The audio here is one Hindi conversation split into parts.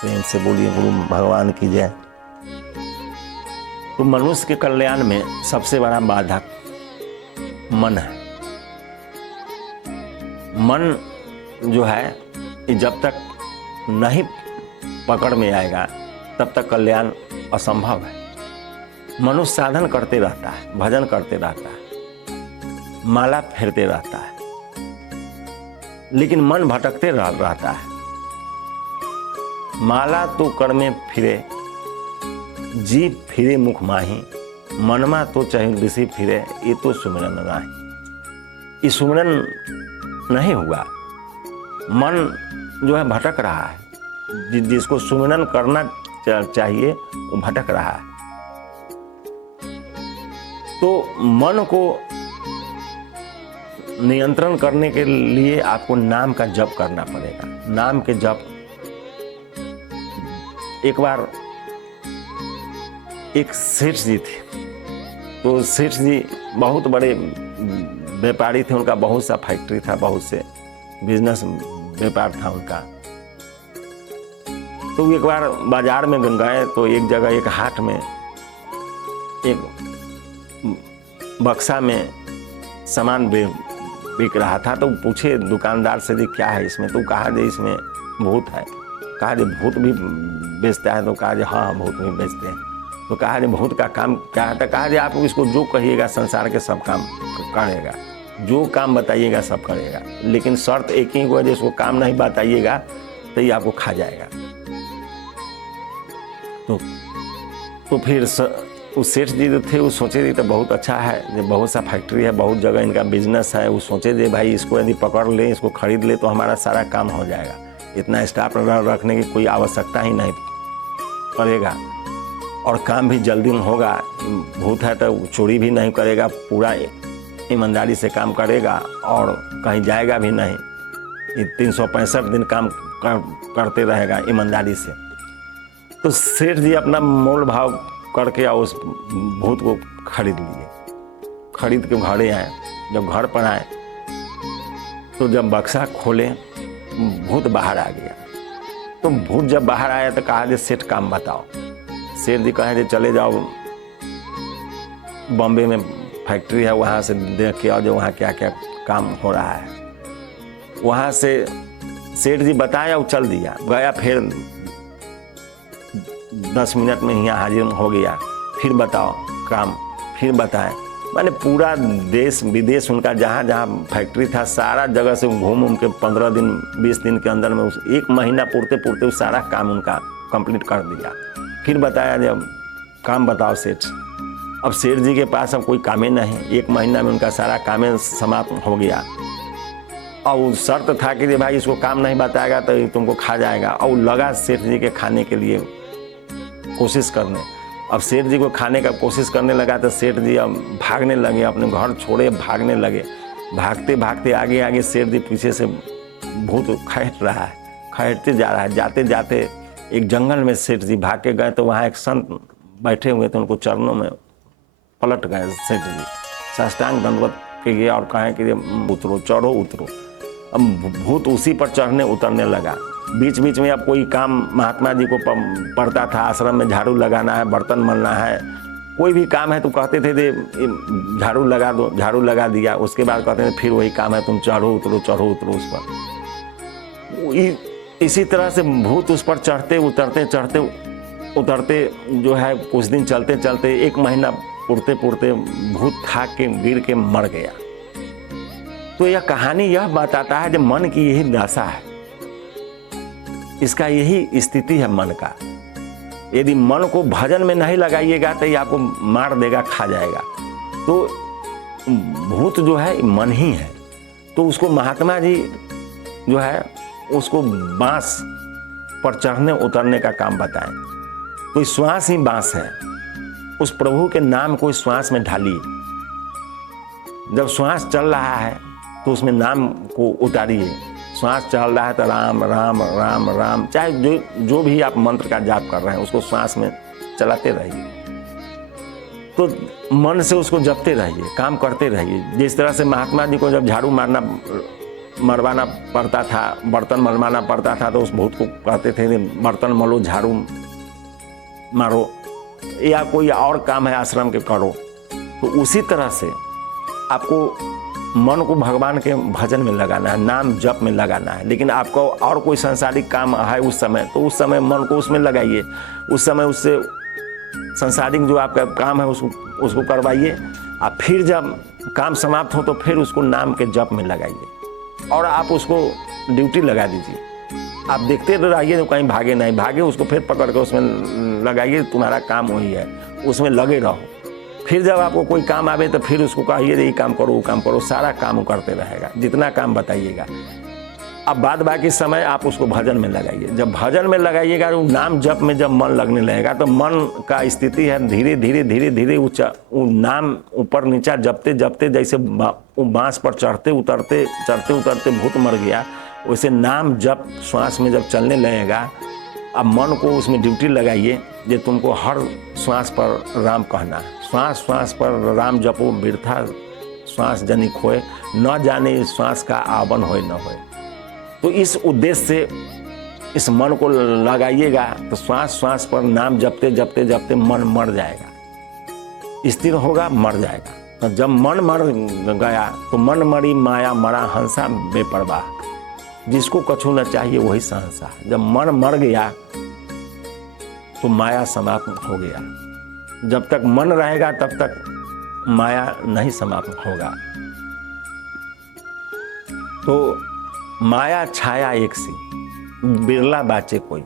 प्रेम से बोलिए गुरु भगवान की जय। तो मनुष्य के कल्याण में सबसे बड़ा बाधक मन है। मन जो है ये जब तक नहीं पकड़ में आएगा तब तक कल्याण असंभव है। मनुष्य साधन करते रहता है, भजन करते रहता है, माला फेरते रहता है, लेकिन मन भटकते रहता है। माला तो कर में फिरे, जीव फिरे मुख माही, मनमा तो चाहे ऋषि फिरे, ये तो सुमिरन नाही। ये सुमिरन नहीं हुआ, मन जो है भटक रहा है। जिसको सुमिरन करना चाहिए वो भटक रहा है। तो मन को नियंत्रण करने के लिए आपको नाम का जप करना पड़ेगा। नाम के जप, एक बार एक सेठ जी थे, तो सेठ जी बहुत बड़े व्यापारी थे, उनका बहुत सा फैक्ट्री था, बहुत से बिजनेस व्यापार था उनका। तो एक बार बाजार में गए तो एक जगह एक हाट में एक बक्सा में सामान बिक रहा था। तो पूछे दुकानदार से जी क्या है इसमें? तो कहा जी इसमें भूत है। कहा जी भूत भी बेचता है? तो कहा जी हाँ भूत भी बेचते हैं। तो कहा जी भूत का काम क्या है? तो कहा जी आप इसको जो कहिएगा संसार के सब काम करेगा, जो काम बताइएगा सब करेगा, लेकिन शर्त एक ही को जिसको काम नहीं बताइएगा तो ये आपको खा जाएगा। तो फिर उस सेठ जी जो थे वो सोचे थे तो बहुत अच्छा है, जो बहुत सा फैक्ट्री है, बहुत जगह इनका बिजनेस है, वो सोचे थे भाई इसको यदि पकड़ ले, इसको खरीद ले तो हमारा सारा काम हो जाएगा, इतना स्टाफ रखने की कोई आवश्यकता ही नहीं पड़ेगा और काम भी जल्दी में होगा। भूत है तो चोरी भी नहीं करेगा, पूरा ईमानदारी से काम करेगा और कहीं जाएगा भी नहीं, 365 दिन काम करते रहेगा ईमानदारी से। तो सेठ जी अपना मोल भाव करके उस भूत को खरीद लिए। खरीद के घरे आए। जब घर पर आए तो जब बक्सा खोले भूत बाहर आ गया। तो भूत जब बाहर आया तो कहा सेठ काम बताओ। सेठ जी कहे चले जाओ बॉम्बे में फैक्ट्री है, वहाँ से देख के आओ जो वहाँ क्या क्या काम हो रहा है। वहाँ से सेठ जी बताया और चल दिया। गया फिर 10 मिनट में यहाँ हाजिर हो गया। फिर बताओ काम, फिर बताए। मैंने पूरा देश विदेश उनका जहाँ जहाँ फैक्ट्री था सारा जगह से घूम के 15 दिन 20 दिन के अंदर में, उस 1 महीना पूरते वो सारा काम उनका कंप्लीट कर दिया। फिर बताया जब काम बताओ सेठ। अब सेठ जी के पास अब कोई काम ही नहीं, 1 महीना में उनका सारा काम समाप्त हो गया। और शर्त था कि भाई इसको काम नहीं बताएगा तो तुमको खा जाएगा। और लगा सेठ जी के खाने के लिए कोशिश करने। अब सेठ जी को खाने का कोशिश करने लगा तो सेठ जी अब भागने लगे, अपने घर छोड़े भागने लगे। भागते भागते आगे आगे सेठ जी पीछे से भूत खैट रहा है, खैटते जा रहा है। जाते जाते एक जंगल में सेठ जी भाग के गए तो वहाँ एक संत बैठे हुए थे, उनको चरणों में पलट गए सेठ जी, साष्टांग दंडवत के गए और कहे कि उतरो, चढ़ो उतरो। अब भूत उसी पर चढ़ने उतरने लगा। बीच बीच में अब कोई काम महात्मा जी को पड़ता था, आश्रम में झाड़ू लगाना है, बर्तन मलना है, कोई भी काम है तो कहते थे झाड़ू लगा दो, झाड़ू लगा दिया। उसके बाद कहते थे फिर वही काम है, तुम चढ़ो उतरो उस पर। इसी तरह से भूत उस पर चढ़ते उतरते जो है कुछ दिन चलते चलते 1 महीना पुरते भूत थाक के गिर के मर गया। तो यह कहानी यह बताता है जब मन की यही दशा है, इसका यही स्थिति है मन का। यदि मन को भजन में नहीं लगाइएगा तो ये आपको मार देगा, खा जाएगा। तो भूत जो है मन ही है। तो उसको महात्मा जी जो है उसको बांस पर चढ़ने उतरने का काम बताएं। तो श्वास ही बांस है, उस प्रभु के नाम को श्वास में ढालिए। जब श्वास चल रहा है तो उसमें नाम को उतारिए। श्वास चल रहा है तो राम राम राम राम, चाहे जो भी आप मंत्र का जाप कर रहे हैं उसको श्वास में चलाते रहिए। तो मन से उसको जपते रहिए, काम करते रहिए। जिस तरह से महात्मा जी को जब झाड़ू मारना मरवाना पड़ता था, बर्तन मलवाना पड़ता था, तो उस भूत को कहते थे बर्तन मलो, झाड़ू मारो, या कोई और काम है आश्रम के करो। तो उसी तरह से आपको मन को भगवान के भजन में लगाना है, नाम जप में लगाना है। लेकिन आपको और कोई सांसारिक काम है उस समय, तो उस समय मन को उसमें लगाइए, उस समय उससे सांसारिक जो आपका काम है उसको करवाइए। और फिर जब काम समाप्त हो तो फिर उसको नाम के जप में लगाइए और आप उसको ड्यूटी लगा दीजिए। आप देखते रहिए तो कहीं भागे नहीं, भागे उसको फिर पकड़ के उसमें लगाइए, तुम्हारा काम वही है, उसमें लगे रहो। फिर जब आपको कोई काम आवे तो फिर उसको कहिए ये काम करो, वो काम करो, सारा काम वो करते रहेगा, जितना काम बताइएगा। अब बाद बाकी समय आप उसको भजन में लगाइए। जब भजन में लगाइएगा, वो नाम जप में जब मन लगने लगेगा तो मन का स्थिति है धीरे धीरे धीरे धीरे वो नाम ऊपर नीचा जपते जपते, जैसे वो बांस पर चढ़ते उतरते भूत मर गया, वैसे नाम जप श्वास में जब चलने लगेगा। अब मन को उसमें ड्यूटी लगाइए, जो तुमको हर श्वास पर राम कहना है, श्वास श्वास पर राम जपो, बिरथा श्वास जनिक होए, न जाने इस श्वास का आवन होए न होए। तो इस उद्देश्य से इस मन को लगाइएगा तो श्वास श्वास पर नाम जपते जपते जपते मन मर जाएगा, स्थिर होगा, मर जाएगा। तो जब मन मर गया तो मन मरी माया मरा हंसा बेपरवाह, जिसको कछु न चाहिए वही सहंसा। जब मन मर गया तो माया समाप्त हो गया। जब तक मन रहेगा तब तक माया नहीं समाप्त होगा। तो माया छाया एक सी, बिरला बाचे कोई।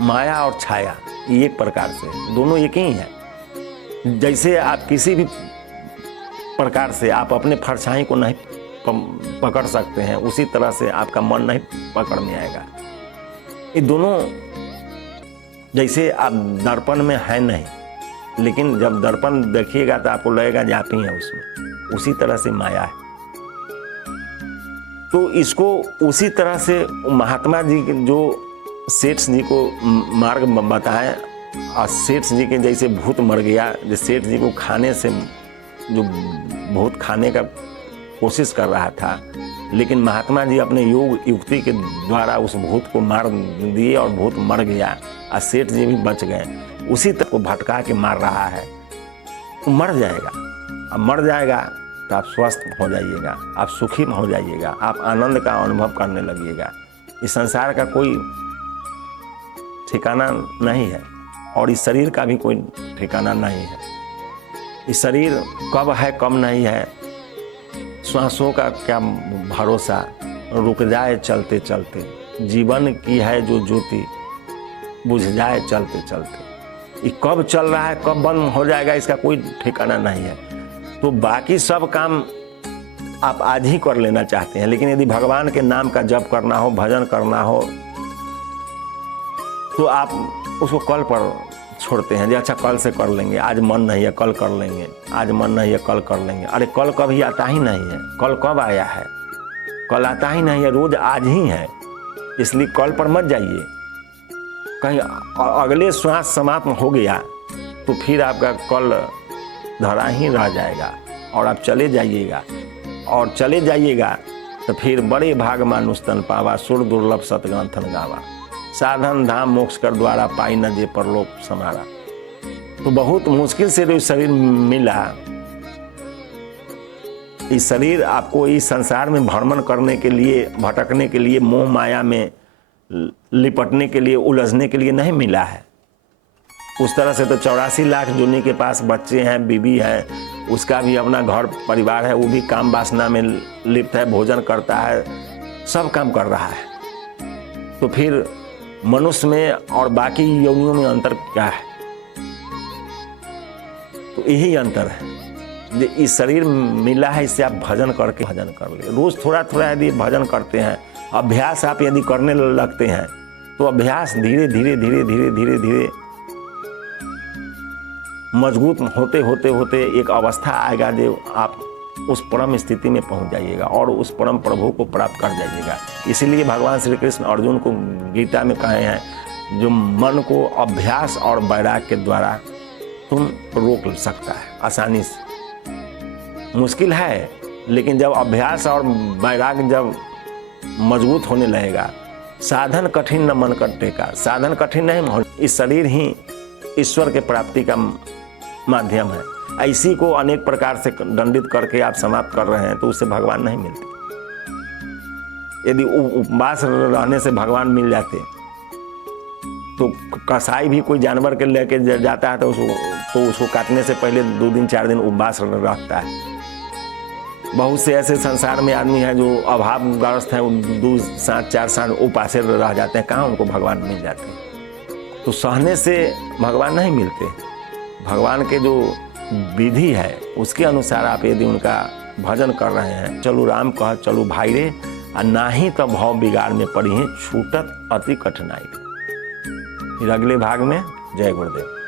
माया और छाया एक प्रकार से दोनों एक ही है। जैसे आप किसी भी प्रकार से आप अपने परछाई को नहीं पकड़ सकते हैं, उसी तरह से आपका मन नहीं पकड़ में आएगा। ये दोनों जैसे आप दर्पण में है नहीं, लेकिन जब दर्पण देखिएगा तो आपको लगेगा कि आप ही हैं उसमें, उसी तरह से माया है। तो इसको उसी तरह से महात्मा जी जो सेठ जी को मार्ग बताए, और सेठ जी के जैसे भूत मर गया, जो सेठ जी को खाने से जो भूत खाने का कोशिश कर रहा था, लेकिन महात्मा जी अपने योग युक्ति के द्वारा उस भूत को मार दिए और भूत मर गया और सेठ जी भी बच गए। उसी तक को भटका के मार रहा है, तो मर जाएगा। अब मर जाएगा तो आप स्वस्थ हो जाइएगा, आप सुखी हो जाइएगा, आप आनंद का अनुभव करने लगिएगा। इस संसार का कोई ठिकाना नहीं है और इस शरीर का भी कोई ठिकाना नहीं है। इस शरीर कब है कब नहीं है, श्वासों का क्या भरोसा, रुक जाए चलते चलते, जीवन की है जो ज्योति बुझ जाए चलते चलते। ये कब चल रहा है कब बंद हो जाएगा इसका कोई ठिकाना नहीं है। तो बाकी सब काम आप आज ही कर लेना चाहते हैं, लेकिन यदि भगवान के नाम का जप करना हो, भजन करना हो, तो आप उसको कल पर छोड़ते हैं। जी अच्छा कल से कर लेंगे, आज मन नहीं है कल कर लेंगे, आज मन नहीं है कल कर लेंगे। अरे कल कभी आता ही नहीं है, कल कब आया है, कल आता ही नहीं है, रोज आज ही है। इसलिए कल पर मत जाइए। कहीं अगले श्वास समाप्त हो गया तो फिर आपका कल धरा ही रह जाएगा और आप चले जाइएगा, और चले जाइएगा तो फिर बड़े भाग मानुष तन पावा, सुर दुर्लभ सतग्रंथन गावा, साधन धाम मोक्ष कर द्वारा पाई न जे परलोक समारा। तो बहुत मुश्किल से तो शरीर मिला। इस शरीर आपको इस संसार में भ्रमण करने के लिए, भटकने के लिए, मोह माया में लिपटने के लिए, उलझने के लिए नहीं मिला है। उस तरह से तो 84 लाख जोनी के पास बच्चे हैं, बीवी है, उसका भी अपना घर परिवार है, वो भी काम वासना में लिप्त है, भोजन करता है, सब काम कर रहा है। तो फिर मनुष्य में और बाकी योनियों में अंतर क्या है? तो यही अंतर है। इस शरीर मिला है, इससे आप भजन करके भजन कर ले। रोज थोड़ा थोड़ा यदि भजन करते हैं, अभ्यास आप यदि करने लगते हैं, तो अभ्यास धीरे धीरे धीरे धीरे धीरे धीरे मजबूत होते होते होते एक अवस्था आएगा जो आप उस परम स्थिति में पहुंच जाइएगा और उस परम प्रभु को प्राप्त कर जाइएगा। इसीलिए भगवान श्री कृष्ण अर्जुन को गीता में कहे हैं, जो मन को अभ्यास और वैराग्य के द्वारा तुम रोक सकता है आसानी से। मुश्किल है लेकिन जब अभ्यास और वैराग्य जब मजबूत होने लगेगा, साधन कठिन न मन कर टेका, साधन कठिन नहीं, इस शरीर ही ईश्वर के प्राप्ति का माध्यम है। इसी को अनेक प्रकार से दंडित करके आप समाप्त कर रहे हैं तो उससे भगवान नहीं मिलते। यदि उपवास रहने से भगवान मिल जाते तो कसाई भी कोई जानवर के लेके जाता है तो उसको काटने से पहले 2 दिन 4 दिन उपवास रखता है। बहुत से ऐसे संसार में आदमी हैं जो अभावग्रस्त हैं, 2 साँझ 4 साँझ उपासे रह जाते हैं, कहाँ उनको भगवान मिल जाते हैं। तो सहने से भगवान नहीं मिलते। भगवान के जो विधि है उसके अनुसार आप यदि उनका भजन कर रहे हैं, चलो राम कह चलो भाई रे, और नाही तो भाव बिगाड़ में पड़ी है, छूटत अति कठिनाई। फिर अगले भाग में जय गुरुदेव।